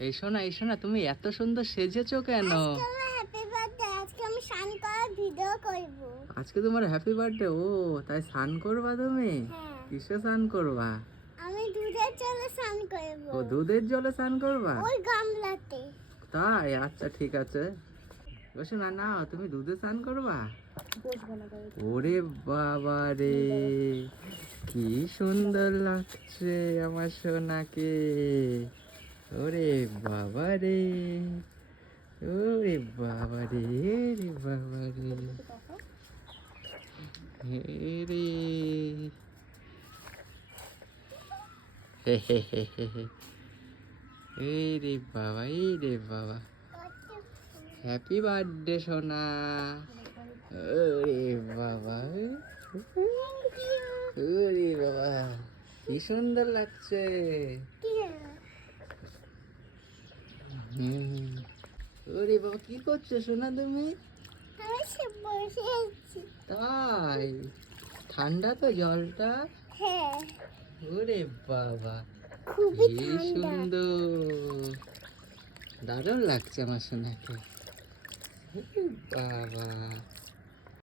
এই শোনা এই শোনা তুমি এত সুন্দর সেজেছো কেন? আজকে তোমার হ্যাপি বার্থডে ও তাই স্নান করবা তুমি? হ্যাঁ। কিসে স্নান করবা? আমি দুধের জলে স্নান করব। ও দুধের জলে স্নান করবা? ওই গামলাতে। তাই আচ্ছা ঠিক আছে। ও না না তুমি দুধে স্নান করবা? ওরে বাবা রে কি সুন্দর লাগছে আমার সোনাকে। ওরে বাবা রে, ওরে বাবা রে রে বাবা রে। রে। রে বাবা এই রে বাবা। হ্যাপি বার্থডে ওরে বাবা ওরে বাবা। কি সুন্দর লাগছে। ওরে বাবা কি করছ সোনা তুমি? তাই? ঠান্ডা তো জলটা? হ্যাঁ। ওরে বাবা খুবই সুন্দর। দারুণ লাগছে আমার সোনাকে। বাবা।